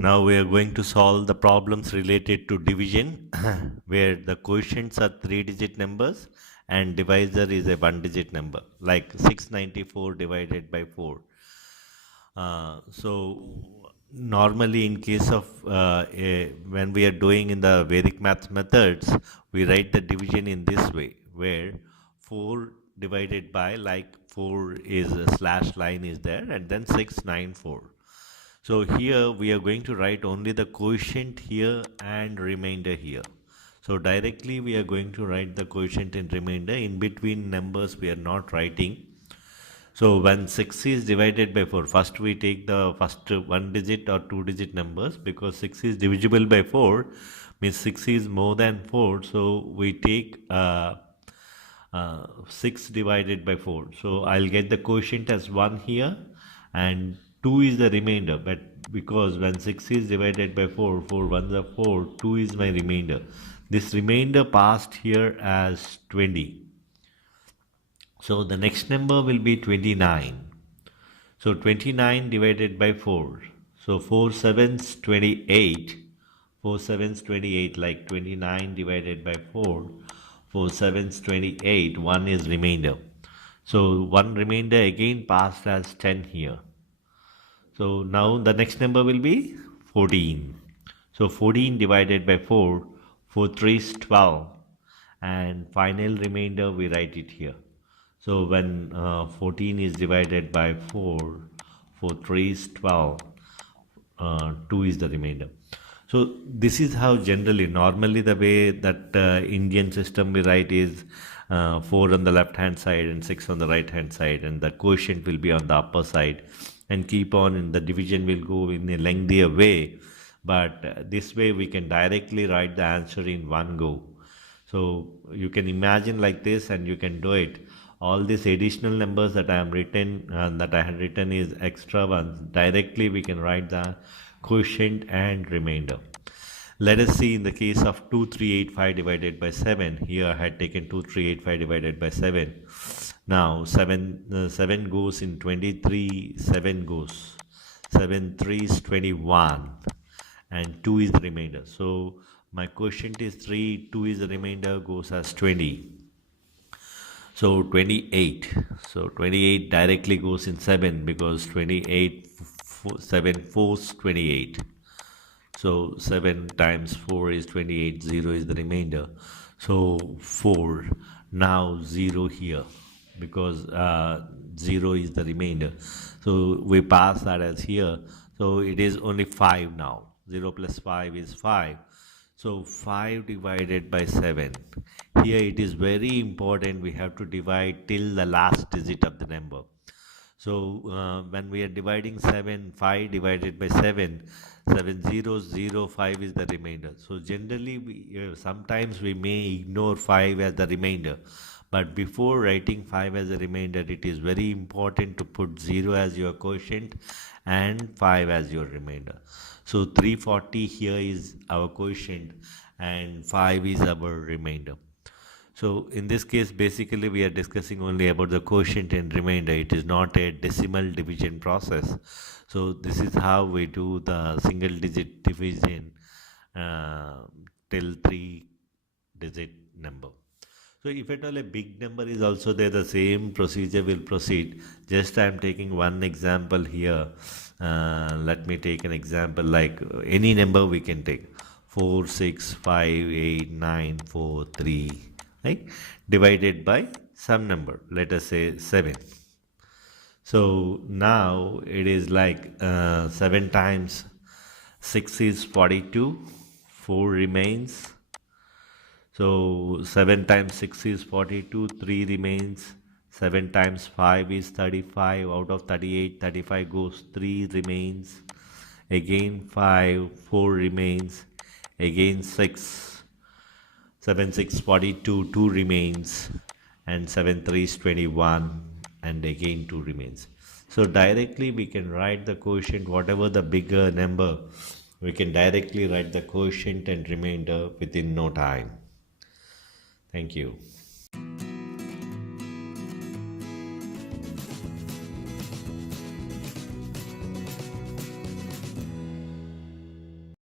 Now we are going to solve the problems related to division where the quotients are 3-digit numbers and divisor is a 1-digit number like 694 divided by 4. So normally in case of when we are doing in the Vedic maths methods, we write the division in this way where 4 divided by, like 4 is a slash line is there, and then 694. So here we are going to write only the quotient here and remainder here. So directly we are going to write the quotient and remainder. In between numbers we are not writing. So when 6 is divided by 4, first we take the first 1-digit or 2-digit numbers, because 6 is divisible by 4 means 6 is more than 4. So we take 6 divided by 4. So I'll get the quotient as 1 here and 2 is the remainder. But because when 6 is divided by 4, 4 ones are 4, 2 is my remainder. This remainder passed here as 20. So the next number will be 29. So 29 divided by 4. So 4 sevens 28. 4 sevens 28, like 29 divided by 4. 4 sevens 28. 1 is remainder. So 1 remainder again passed as 10 here. So now the next number will be 14. So 14 divided by 4. 4 3s 12. And final remainder we write it here. So when 14 is divided by 4, 4 3 is 12, 2 is the remainder. So this is how normally the way that Indian system we write is 4 on the left hand side and 6 on the right hand side, and the quotient will be on the upper side, and keep on, and the division will go in a lengthier way. But this way we can directly write the answer in one go. So you can imagine like this and you can do it. All these additional numbers that I have written is extra ones. Directly we can write the quotient and remainder. Let us see in the case of 2385 divided by 7. Here I had taken 2385 divided by 7. Now 7 goes in 23, 7 goes. 7 3 is 21 and 2 is the remainder. So my quotient is 3, 2 is the remainder, goes as 20. So 28. So 28 directly goes in 7 because 28, 7 4's 28. So 7 times 4 is 28, 0 is the remainder. So 4. Now 0 here because 0 is the remainder. So we pass that as here. So it is only 5 now. 0 plus 5 is 5. So 5 divided by 7. Here it is very important, we have to divide till the last digit of the number. So when we are dividing 7, 5 divided by 7, 7 0 0 5 is the remainder. So generally sometimes we may ignore 5 as the remainder. But before writing 5 as a remainder, it is very important to put 0 as your quotient and 5 as your remainder. So 340 here is our quotient and 5 is our remainder. So in this case, basically we are discussing only about the quotient and remainder. It is not a decimal division process. So this is how we do the single digit division till 3-digit number. So if at all a big number is also there, the same procedure will proceed. Just I am taking one example here. Let me take an example like any number we can take. 4, 6, 5, 8, 9, 4, 3. Right? Divided by some number. Let us say 7. So now it is like 7 times 6 is 42. 4 remains. So 7 times 6 is 42, 3 remains. 7 times 5 is 35, out of 38, 35 goes, 3 remains. Again 5, 4 remains. Again 6, 7 6 42, 2 remains. And 7 3 is 21 and again 2 remains. So directly we can write the quotient, whatever the bigger number, we can directly write the quotient and remainder within no time. Thank you.